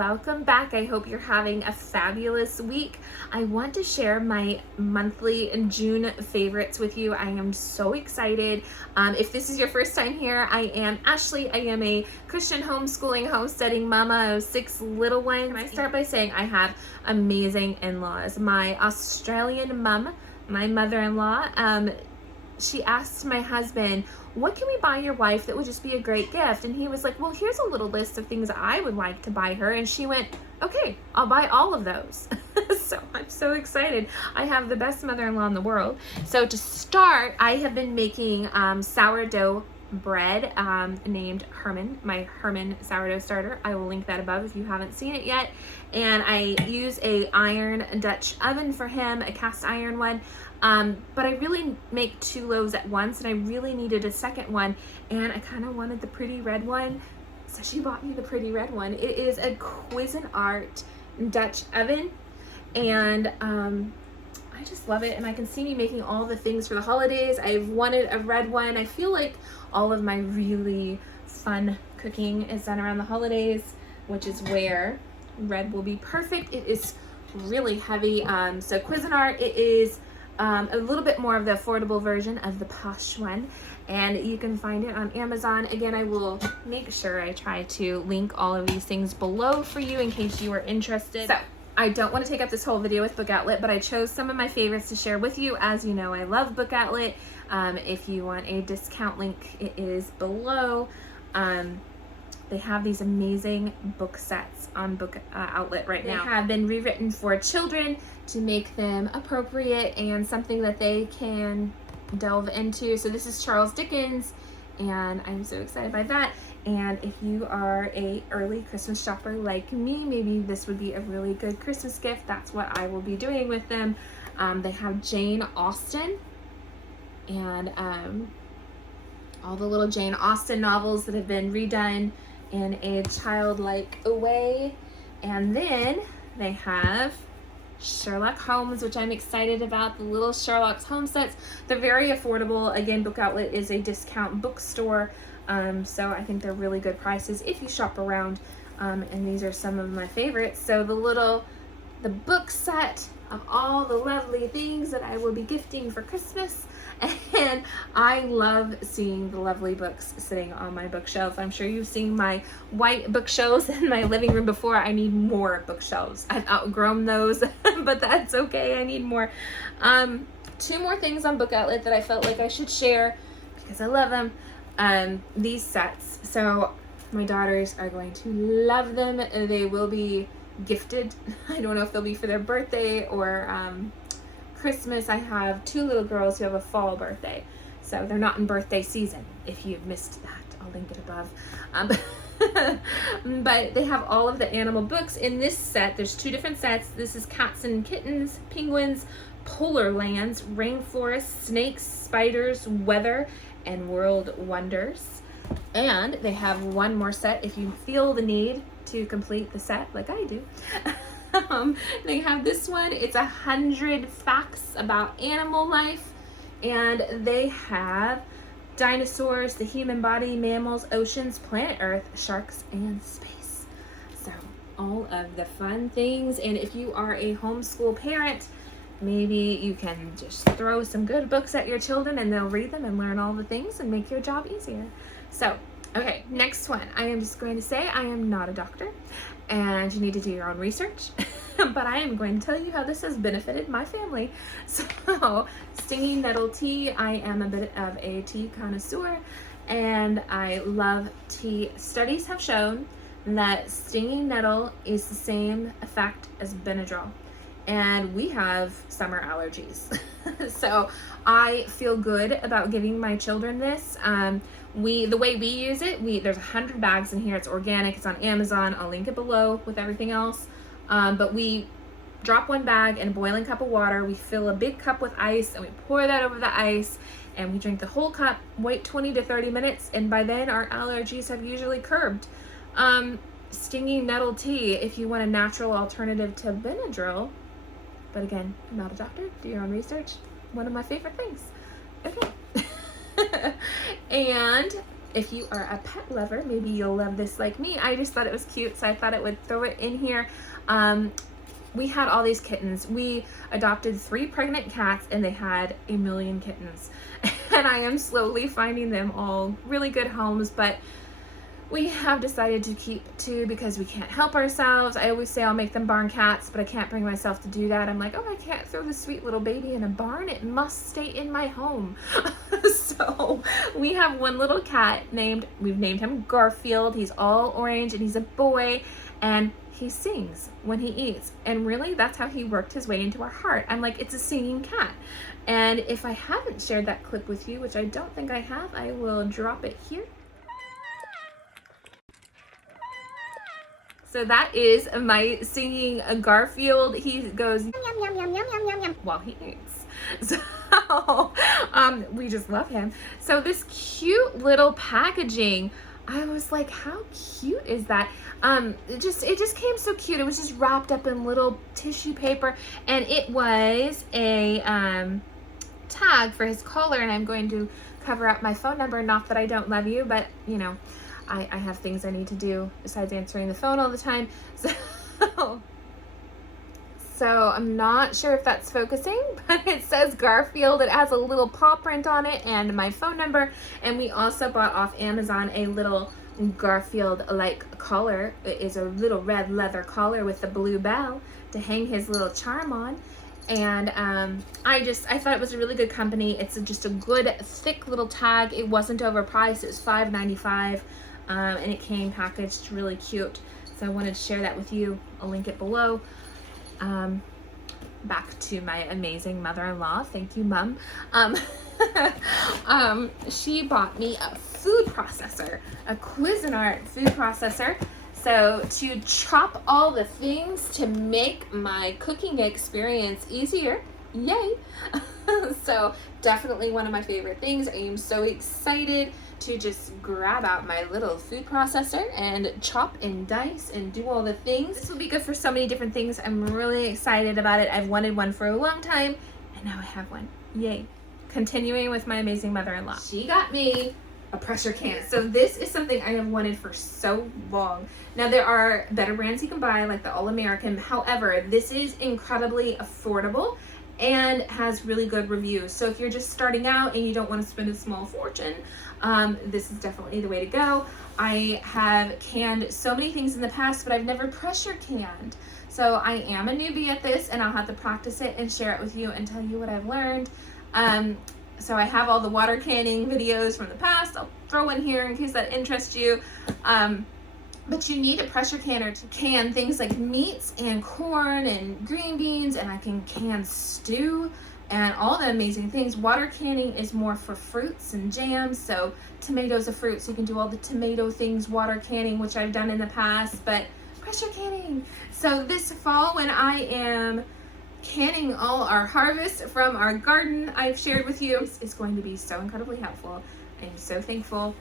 welcome back. I hope you're having a fabulous week. I want to share my monthly and June favorites with you. I am so excited. If this is your first time here, I am Ashley. I am a Christian homeschooling, homesteading mama of 6 little ones. And I start by saying I have amazing in-laws. My Australian mom, my mother-in-law, she asked my husband, what can we buy your wife that would just be a great gift? And he was like, well, here's a little list of things I would like to buy her. And she went, okay, I'll buy all of those. So I'm so excited. I have the best mother-in-law in the world. So to start, I have been making sourdough bread named Herman, my Herman sourdough starter. I will link that above if you haven't seen it yet. And I use a iron Dutch oven for him, a cast iron one. But I really make 2 loaves at once, and I really needed a second one, and I kind of wanted the pretty red one, so she bought me the pretty red one. It is a Cuisinart Dutch oven, and I just love it, and I can see me making all the things for the holidays. I've wanted a red one. I feel like all of my really fun cooking is done around the holidays, which is where red will be perfect. It is really heavy, so Cuisinart, it is a little bit more of the affordable version of the posh one, and you can find it on Amazon. Again, I will make sure I try to link all of these things below for you in case you are interested. So I don't want to take up this whole video with Bookoutlet, but I chose some of my favorites to share with you. As you know, I love Bookoutlet. If you want a discount link, it is below. They have these amazing book sets on Bookoutlet right now. They have been rewritten for children to make them appropriate and something that they can delve into. So this is Charles Dickens, and I'm so excited by that. And if you are a early Christmas shopper like me, maybe this would be a really good Christmas gift. That's what I will be doing with them. They have Jane Austen, and all the little Jane Austen novels that have been redone in a childlike way. And then they have Sherlock Holmes, which I'm excited about, the little Sherlock Holmes sets. They're very affordable. Again, Bookoutlet is a discount bookstore, so I think they're really good prices if you shop around, and these are some of my favorites. So the book set of all the lovely things that I will be gifting for Christmas, and I love seeing the lovely books sitting on my bookshelf. I'm sure you've seen my white bookshelves in my living room before. I need more bookshelves. I've outgrown those, but that's okay. I need more. 2 more things on Bookoutlet that I felt like I should share because I love them. These sets. So my daughters are going to love them. They will be gifted. I don't know if they'll be for their birthday or Christmas. I have 2 little girls who have a fall birthday, so they're not in birthday season. If you've missed that, I'll link it above. But they have all of the animal books in this set. There's 2 different sets. This is Cats and Kittens, Penguins, Polar Lands, Rainforests, Snakes, Spiders, Weather, and World Wonders. And they have 1 more set if you feel the need to complete the set like I do. They have this one. It's 100 facts about animal life, and they have dinosaurs, the human body, mammals, oceans, planet Earth, sharks, and space. So all of the fun things. And if you are a homeschool parent, maybe you can just throw some good books at your children and they'll read them and learn all the things and make your job easier. So okay, next one. I am just going to say I am not a doctor, and you need to do your own research, but I am going to tell you how this has benefited my family. So, stinging nettle tea. I am a bit of a tea connoisseur, and I love tea. Studies have shown that stinging nettle is the same effect as Benadryl, and we have summer allergies. So I feel good about giving my children this. The way we use it, there's 100 bags in here. It's organic. It's on Amazon. I'll link it below with everything else. But we drop 1 bag in a boiling cup of water. We fill a big cup with ice, and we pour that over the ice, and we drink the whole cup, wait 20 to 30 minutes, and by then our allergies have usually curbed. Stinging nettle tea, if you want a natural alternative to Benadryl, but again, I'm not a doctor, do your own research. One of my favorite things. Okay. And if you are a pet lover, maybe you'll love this like me. I just thought it was cute, so I thought I would throw it in here. We had all these kittens. We adopted 3 pregnant cats and they had a million kittens. And I am slowly finding them all really good homes, but we have decided to keep 2 because we can't help ourselves. I always say I'll make them barn cats, but I can't bring myself to do that. I'm like, oh, I can't throw this sweet little baby in a barn. It must stay in my home. So we have one little cat we've named him Garfield. He's all orange and he's a boy, and he sings when he eats. And really, that's how he worked his way into our heart. I'm like, it's a singing cat. And if I haven't shared that clip with you, which I don't think I have, I will drop it here. So that is my singing Garfield. He goes yum, yum, yum, yum, yum, yum, yum, while he eats. So we just love him. So this cute little packaging, I was like, how cute is that? It just came so cute. It was just wrapped up in little tissue paper, and it was a tag for his collar, and I'm going to cover up my phone number. Not that I don't love you, but you know, I have things I need to do besides answering the phone all the time. So I'm not sure if that's focusing, but it says Garfield. It has a little paw print on it and my phone number. And we also bought off Amazon a little Garfield-like collar. It is a little red leather collar with a blue bell to hang his little charm on. And I thought it was a really good company. It's just a good thick little tag. It wasn't overpriced. It was $5.95. And it came packaged really cute. So I wanted to share that with you. I'll link it below. Back to my amazing mother-in-law. Thank you, Mom. She bought me a food processor, a Cuisinart food processor. So to chop all the things to make my cooking experience easier. Yay. So definitely one of my favorite things. I am so excited to just grab out my little food processor and chop and dice and do all the things. This will be good for so many different things. I'm really excited about it. I've wanted one for a long time, and now I have one. Yay. Continuing with my amazing mother-in-law. She got me a pressure canner. So this is something I have wanted for so long. Now there are better brands you can buy, like the All-American. However, this is incredibly affordable and has really good reviews. So if you're just starting out and you don't want to spend a small fortune, this is definitely the way to go. I have canned so many things in the past, but I've never pressure canned. So I am a newbie at this, and I'll have to practice it and share it with you and tell you what I've learned. So I have all the water canning videos from the past. I'll throw in here in case that interests you. But you need a pressure canner to can things like meats and corn and green beans, and I can can stew and all the amazing things. Water canning is more for fruits and jams, so tomatoes are fruit, so you can do all the tomato things, water canning, which I've done in the past, but pressure canning. So this fall, when I am canning all our harvest from our garden I've shared with you, is going to be so incredibly helpful. I'm so thankful.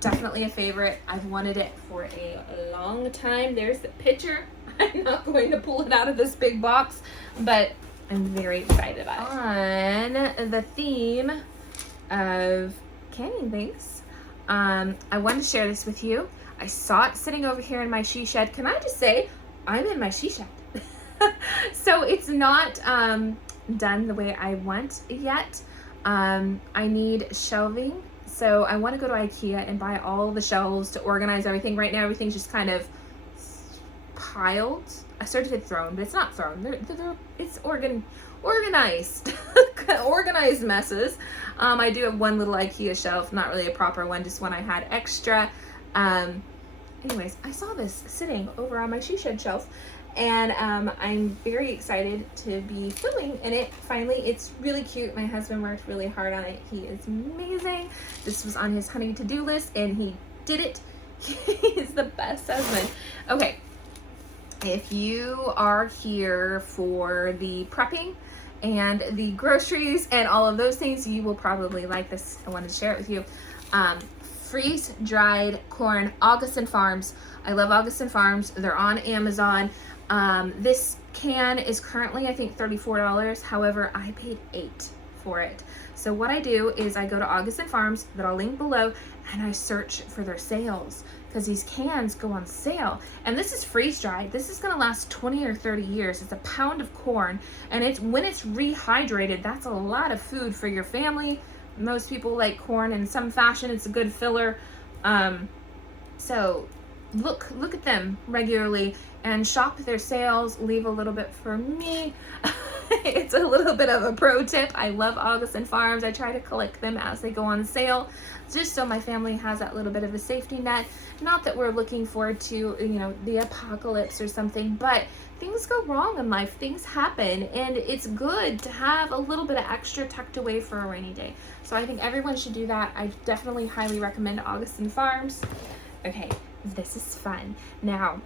Definitely a favorite. I've wanted it for a long time. There's the picture. I'm not going to pull it out of this big box, but I'm very excited about it. On the theme of canning things, I wanted to share this with you. I saw it sitting over here in my she shed. Can I just say, I'm in my she shed. So it's not done the way I want yet. I need shelving. So I want to go to IKEA and buy all the shelves to organize everything. Right now, everything's just kind of piled. I started to thrown, but it's not thrown. It's organized. Organized messes. I do have one little IKEA shelf, not really a proper one, just one I had extra. Anyways, I saw this sitting over on my she shed shelf, and I'm very excited to be filming in it. Finally, it's really cute. My husband worked really hard on it. He is amazing. This was on his honey to-do list, and he did it. He's the best husband. Okay, if you are here for the prepping and the groceries and all of those things, you will probably like this. I wanted to share it with you. Freeze-dried corn, Austen Farms. I love Austen Farms. They're on Amazon. This can is currently, I think, $34. However, I paid $8 for it. So what I do is I go to Austen Farms, that I'll link below, and I search for their sales, because these cans go on sale. And this is freeze dried. This is gonna last 20 or 30 years. It's a pound of corn, and when it's rehydrated, that's a lot of food for your family. Most people like corn in some fashion. It's a good filler. So look at them regularly and shop their sales. Leave a little bit for me. It's a little bit of a pro tip. I love Austen Farms. I try to collect them as they go on sale, just so my family has that little bit of a safety net. Not that we're looking forward to, you know, the apocalypse or something, but things go wrong in life. Things happen, and it's good to have a little bit of extra tucked away for a rainy day. So I think everyone should do that. I definitely highly recommend Austen Farms. Okay, this is fun. Now,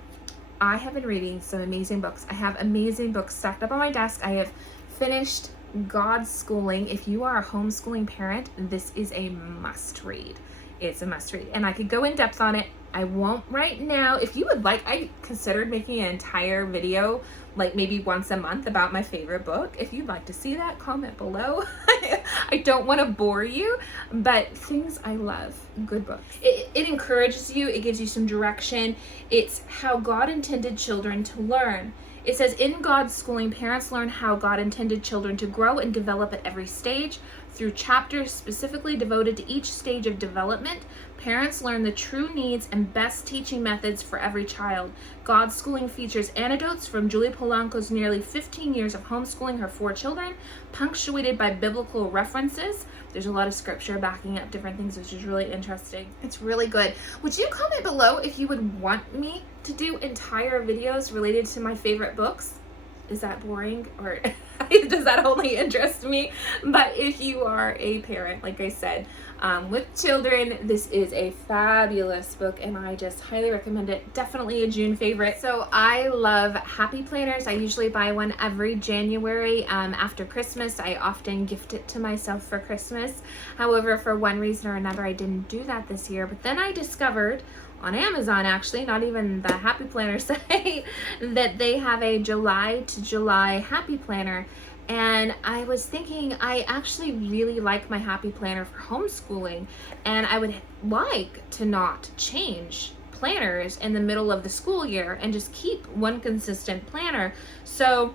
I have been reading some amazing books. I have amazing books stacked up on my desk. I have finished God's Schooling. If you are a homeschooling parent, this is a must read. It's a must read, and I could go in depth on it. I won't right now. If you would like, I considered making an entire video, like maybe once a month, about my favorite book. If you'd like to see that, comment below. I don't want to bore you, but things I love, good books. It encourages you. It gives you some direction. It's how God intended children to learn. It says, in God's Schooling, parents learn how God intended children to grow and develop at every stage. Through chapters specifically devoted to each stage of development, parents learn the true needs and best teaching methods for every child. God's Schooling features anecdotes from Julie Polanco's nearly 15 years of homeschooling her 4 children, punctuated by biblical references. There's a lot of scripture backing up different things, which is really interesting. It's really good. Would you comment below if you would want me to do entire videos related to my favorite books? Is that boring, or does that only interest me? But if you are a parent, like I said, with children, this is a fabulous book, and I just highly recommend it. Definitely a June favorite. So I love happy planners. I usually buy one every January after Christmas. I often gift it to myself for Christmas. However, for one reason or another, I didn't do that this year. But then I discovered on Amazon, actually, not even the Happy Planner site, that they have a July to July Happy Planner. And I was thinking, I actually really like my Happy Planner for homeschooling, and I would like to not change planners in the middle of the school year and just keep one consistent planner. So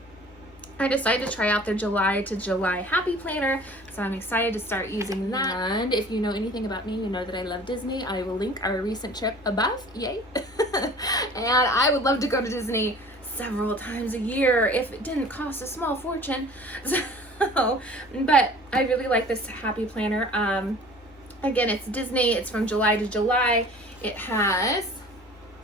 I decided to try out their July to July Happy Planner, so I'm excited to start using that. And if you know anything about me, you know that I love Disney. I will link our recent trip above, yay. And I would love to go to Disney several times a year if it didn't cost a small fortune. So, but I really like this Happy Planner. Again, it's Disney. It's from July to July. It has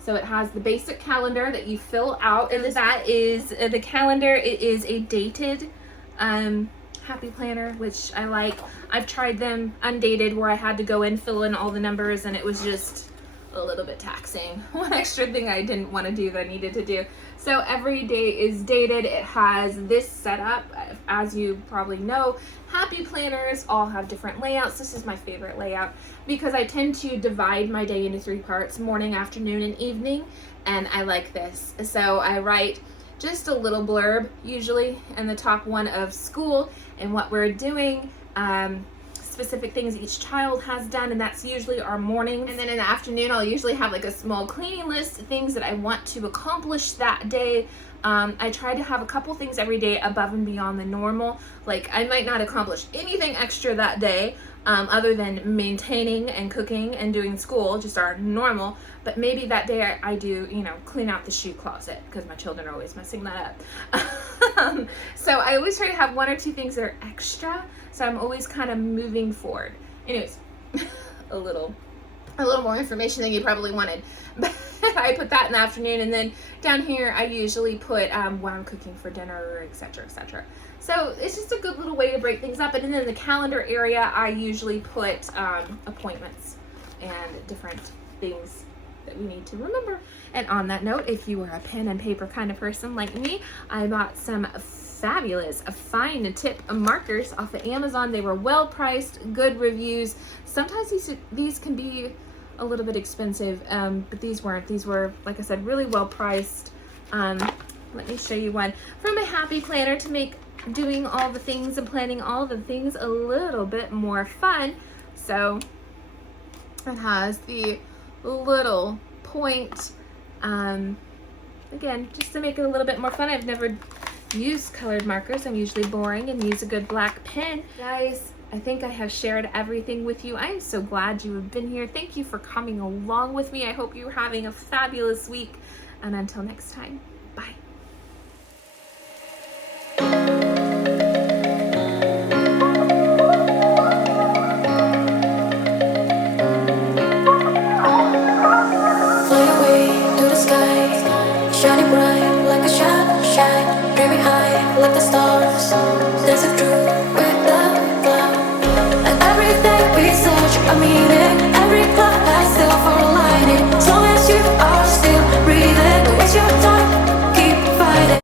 the basic calendar that you fill out, and that is the calendar. It is a dated Happy Planner, which I like. I've tried them undated, where I had to go in, fill in all the numbers, and it was just a little bit taxing. One extra thing I didn't want to do that I needed to do. So every day is dated. It has this setup. As you probably know, Happy Planners all have different layouts. This is my favorite layout because I tend to divide my day into 3 parts: morning, afternoon, and evening, and I like this. So I write just a little blurb, usually in the top one, of school and what we're doing, specific things each child has done, and that's usually our mornings. And then in the afternoon, I'll usually have like a small cleaning list, things that I want to accomplish that day. I try to have a couple things every day above and beyond the normal. Like, I might not accomplish anything extra that day, other than maintaining and cooking and doing school, just our normal. But maybe that day I do, you know, clean out the shoe closet, because my children are always messing that up. So I always try to have 1 or 2 things that are extra, so I'm always kind of moving forward. Anyways, a little more information than you probably wanted. But I put that in the afternoon, and then down here I usually put what I'm cooking for dinner, etc., etc. So it's just a good little way to break things up. And then in the calendar area, I usually put appointments and different things that we need to remember. And on that note, if you are a pen and paper kind of person like me, I bought some fabulous fine tip markers off of Amazon. They were well priced, good reviews. Sometimes these can be a little bit expensive, but these weren't. These were, like I said, really well priced. Let me show you one from a Happy Planner to make doing all the things and planning all the things a little bit more fun. So it has the little point, again, just to make it a little bit more fun. I've never used colored markers. I'm usually boring and use a good black pen. Guys, I think I have shared everything with you. I'm so glad you have been here. Thank you for coming along with me. I hope you're having a fabulous week. And until next time, bye. Shining bright like a shine, dreaming high like the stars, dancing through with the cloud. And everything we search, I mean it.